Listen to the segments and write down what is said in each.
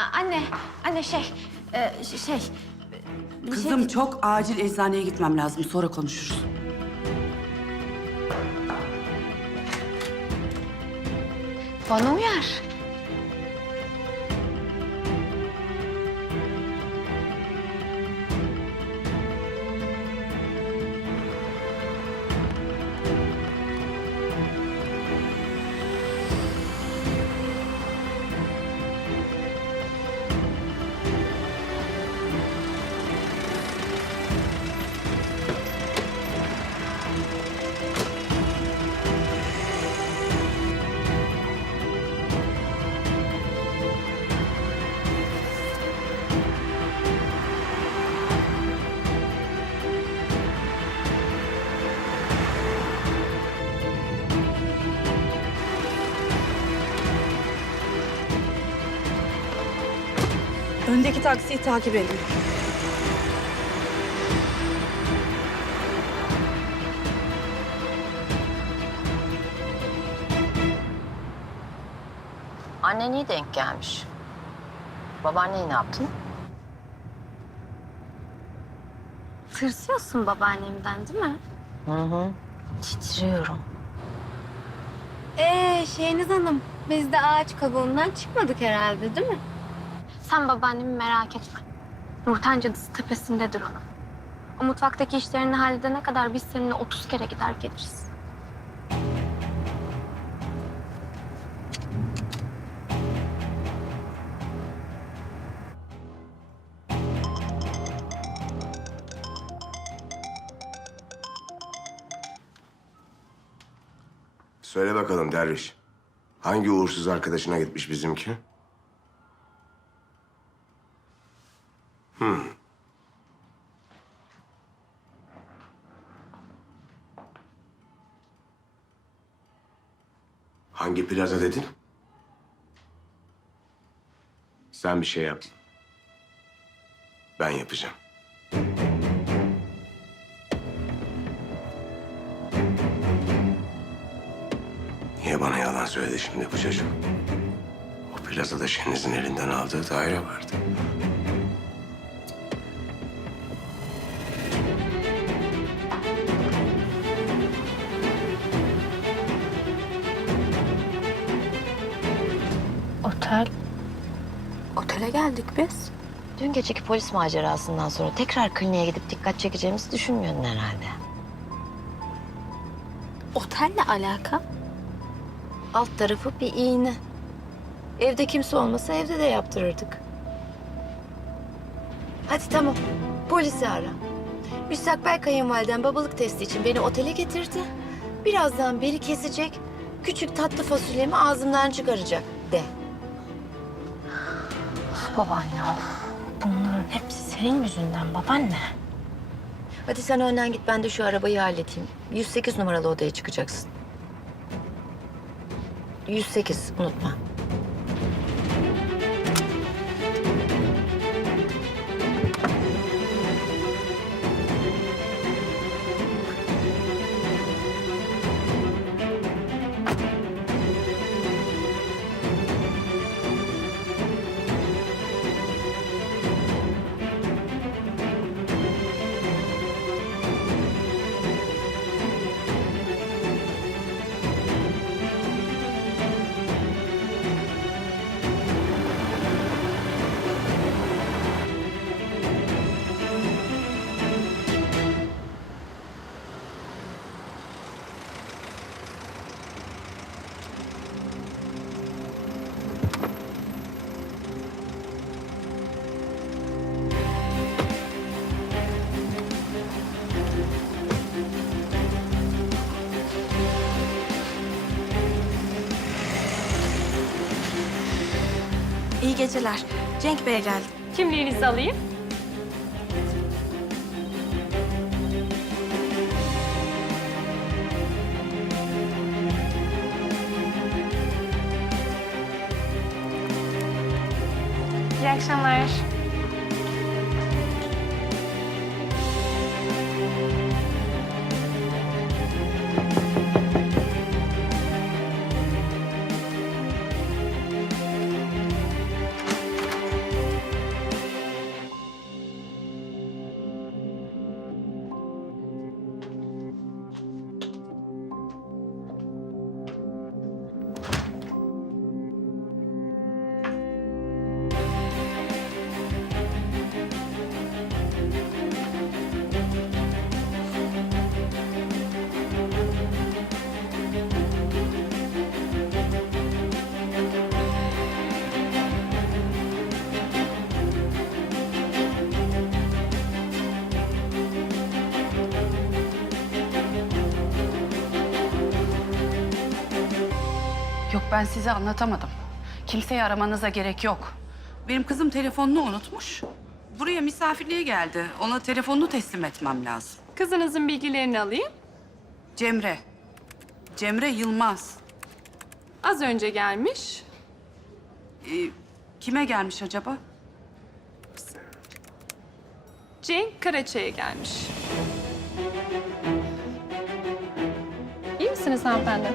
A- Anne, anne şey, e, ş- şey... bir şey- Kızım çok acil eczaneye gitmem lazım. Sonra konuşuruz. Bana uyar. Öndeki taksiyi takip edin. Annen iyi denk gelmiş. Babaanneyi ne yaptın? Tırsıyorsun babaannemden değil mi? Hı hı. Titriyorum. Ee Şehniz Hanım, biz de ağaç kabuğundan çıkmadık herhalde değil mi? Sen babaannemi merak etme. Nurten Cadısı tepesindedir onun. O mutfaktaki işlerini halledene kadar biz seninle 30 kere gider geliriz. Söyle bakalım derviş. Hangi uğursuz arkadaşına gitmiş bizimki? Hangi plaza dedin? Sen bir şey yap. Ben yapacağım. Niye bana yalan söyledi şimdi bu çocuk? O plazada Şeniz'in elinden aldığı daire vardı. Otel? Otele geldik biz. Dün geceki polis macerasından sonra tekrar kliniğe gidip dikkat çekeceğimizi düşünmüyorsun herhalde. Otelle alaka? Alt tarafı bir iğne. Evde kimse olmasa evde de yaptırırdık. Hadi tamam. Polisi ara. Müstakbel kayınvaliden babalık testi için beni otele getirdi. Birazdan beni kesecek. Küçük tatlı fasulyemi ağzımdan çıkaracak de. Babaanne Bunların hepsi senin yüzünden babaanne. Hadi sen önden git ben de şu arabayı halledeyim. 108 numaralı odaya çıkacaksın. 108 unutma. İyi geceler. Cenk Bey'e geldim. Kimliğinizi alayım. İyi akşamlar. Ben size anlatamadım. Kimseyi aramanıza gerek yok. Benim kızım telefonunu unutmuş. Buraya misafirliğe geldi. Ona telefonunu teslim etmem lazım. Kızınızın bilgilerini alayım. Cemre. Cemre Yılmaz. Az önce gelmiş. Ee, kime gelmiş acaba? Cenk Karaçay'a gelmiş. İyi misiniz hanımefendi?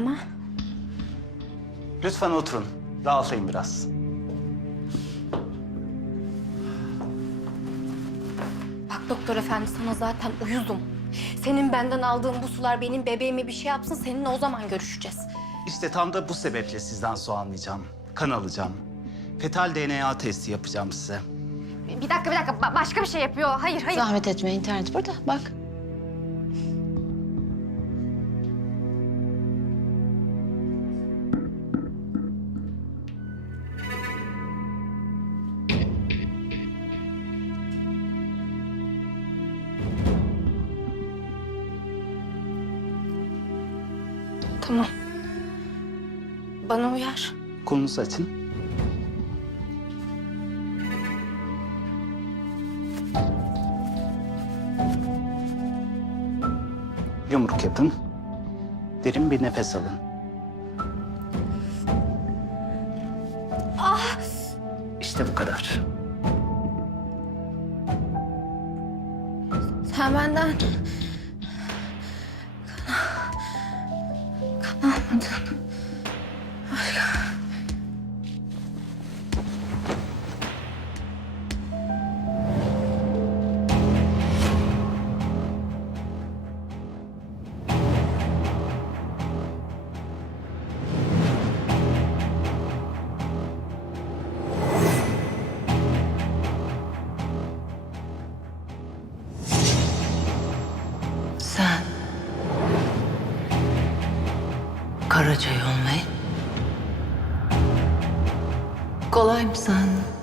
Ama. Lütfen oturun. Rahatlayın biraz. Bak doktor efendi sana zaten uyuzum. Senin benden aldığın bu sular benim bebeğime bir şey yapsın seninle o zaman görüşeceğiz. İşte tam da bu sebeple sizden su almayacağım. Kan alacağım. Fetal DNA testi yapacağım size. Bir dakika bir dakika Ba- başka bir şey yapıyor. Hayır hayır. Zahmet etme internet burada bak. Tamam. Bana uyar. Kolunuzu açın. Yumruk yapın. Derin bir nefes alın. İşte bu kadar. Sen benden... Karacay olmayı kolay mı sandın?